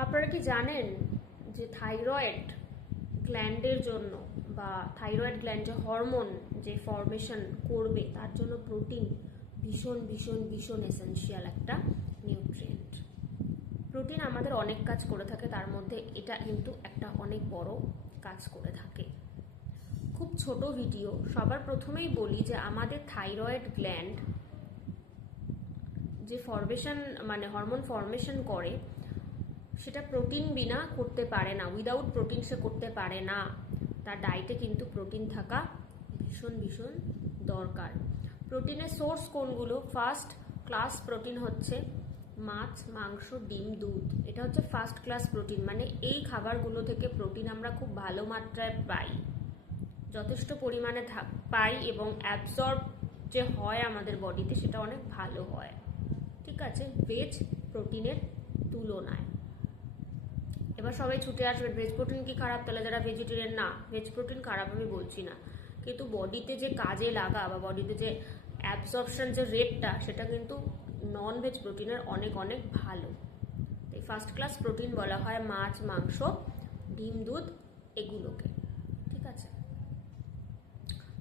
আপনারা কি জানেন যে থাইরয়েড গ্ল্যান্ডের জন্য বা থাইরয়েড গ্ল্যান্ড যে হরমোন যে ফর্মেশন করবে, তার জন্য প্রোটিন ভীষণ ভীষণ ভীষণ এসেনশিয়াল একটা নিউট্রিয়েন্ট প্রোটিন আমাদের অনেক কাজ করে থাকে, তার মধ্যে এটা কিন্তু একটা অনেক বড় কাজ করে থাকে। খুব ছোট ভিডিও সবার প্রথমেই বলি যে আমাদের থাইরয়েড গ্ল্যান্ড যে ফরমেশন মানে হরমোন ফরমেশন করে সেটা প্রোটিন বিনা করতে পারে না উইদাউট প্রোটিন সে করতে পারে না। তার ডায়েটে কিন্তু প্রোটিন থাকা ভীষণ ভীষণ দরকার। প্রোটিনের সোর্স কোনগুলো? ফার্স্ট ক্লাস প্রোটিন হচ্ছে মাছ, মাংস, ডিম, দুধ। এটা হচ্ছে ফার্স্ট ক্লাস প্রোটিন মানে এই খাবারগুলো থেকে প্রোটিন আমরা খুব ভালো মাত্রায় পাই। যথেষ্ট পরিমাণে পাই এবং অ্যাবজর্ব যে হয় আমাদের বডিতে সেটা অনেক ভালো হয়। ঠিক আছে? ভেজ প্রোটিনের তুলনায়। এবার সবাই ছুটে আসবে। ভেজ প্রোটিন কি খারাপ? তাহলে যারা ভেজিটেরিয়ান না ভেজ প্রোটিন খারাপ আমি বলছি না। কিন্তু বডিতে যে কাজে লাগা বা বডিতে যে অ্যাবজর্পশন যে রেটটা সেটা কিন্তু নন ভেজ প্রোটিনের অনেক অনেক ভালো। এই ফার্স্ট ক্লাস প্রোটিন বলা হয় মাছ, মাংস, ডিম, দুধ, এগুলোকে। ঠিক আছে?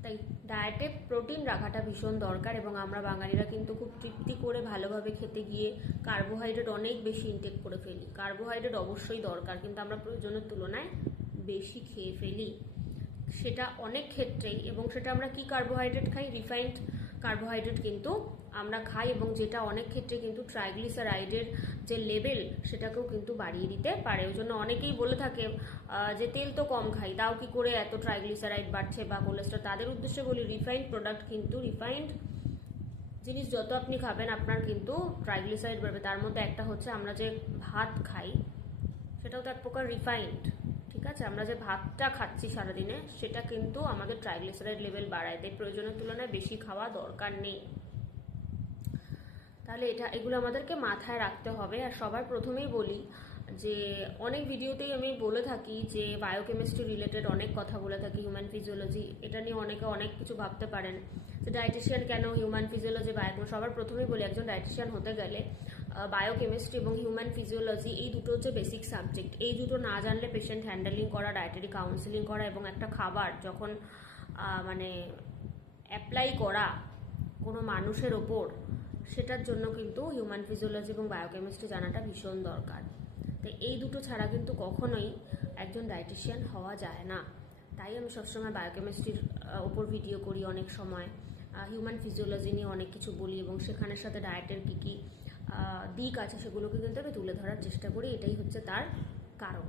তাই ডায়েটে প্রোটিন রাখাটা ভীষণ দরকার এবং আমরা বাঙালিরা কিন্তু খুব তৃপ্তি করে ভালোভাবে খেতে গিয়ে কার্বোহাইড্রেট অনেক বেশি ইনটেক করে ফেলি। কার্বোহাইড্রেট অবশ্যই দরকার, কিন্তু আমরা প্রয়োজনের তুলনায় বেশি খেয়ে ফেলি। সেটা অনেক ক্ষেত্রেই এবং সেটা আমরা কি কার্বোহাইড্রেট খাই? রিফাইন্ড কার্বোহাইড্রেট কিন্তু আমরা খাই এবং যেটা অনেক ক্ষেত্রে কিন্তু ট্রাইগ্লিসারাইডের যে লেভেল সেটাকেও কিন্তু বাড়িয়ে দিতে পারে। ওই জন্য অনেকেই বলে থাকে যে তেল তো কম খাই, তাও কি করে এত ট্রাইগ্লিসারাইড বাড়ছে বা কোলেস্ট্রল তাদের উদ্দেশ্যে বলি রিফাইন্ড প্রোডাক্ট কিন্তু রিফাইন্ড জিনিস যত আপনি খাবেন, আপনার কিন্তু ট্রাইগ্লিসারাইড বাড়বে। তার মধ্যে একটা হচ্ছে আমরা যে ভাত খাই, সেটাও তো এক প্রকার রিফাইন্ড ঠিক আছে, আমরা যে ভাতটা খাচ্ছি সারাদিনে, সেটা কিন্তু আমাদের ট্রাইগ্লিসারাইড লেভেল বাড়ায়, তাই প্রয়োজনের তুলনায় বেশি খাওয়া দরকার নেই। তাহলে এটা, এগুলো আমাদেরকে মাথায় রাখতে হবে। আর সবার প্রথমেই বলি যে, অনেক ভিডিওতেই আমি বলে থাকি যে বায়োকেমিস্ট্রি রিলেটেড অনেক কথা বলে থাকি হিউম্যান ফিজিওলজি এটা নিয়ে অনেকে অনেক কিছু ভাবতে পারেন। যে ডায়েটিশিয়ান কেন হিউম্যান ফিজিওলজি বায়ো সবার প্রথমেই বলি, একজন ডায়েটিশিয়ান হতে গেলে বায়োকেমিস্ট্রি এবং হিউম্যান ফিজিওলজি এই দুটো হচ্ছে বেসিক সাবজেক্ট এই দুটো না জানলে পেশেন্ট হ্যান্ডেলিং করা ডায়েটারি কাউন্সিলিং করা এবং একটা খাবার যখন মানে অ্যাপ্লাই করা কোনো মানুষের ওপর, সেটার জন্য কিন্তু হিউম্যান ফিজিওলজি এবং বায়োকেমিস্ট্রি জানাটা ভীষণ দরকার। তো এই দুটো ছাড়া কিন্তু কখনোই একজন ডায়েটিশিয়ান হওয়া যায় না। তাই আমি সবসময় বায়োকেমিস্ট্রির ওপর ভিডিও করি অনেক সময়। হিউম্যান ফিজিওলজি নিয়ে অনেক কিছু বলি এবং সেখানের সাথে ডায়েটের কী কী দিক আছে সেগুলোকে কিন্তু আমি তুলে ধরার চেষ্টা করি এটাই হচ্ছে তার কারণ।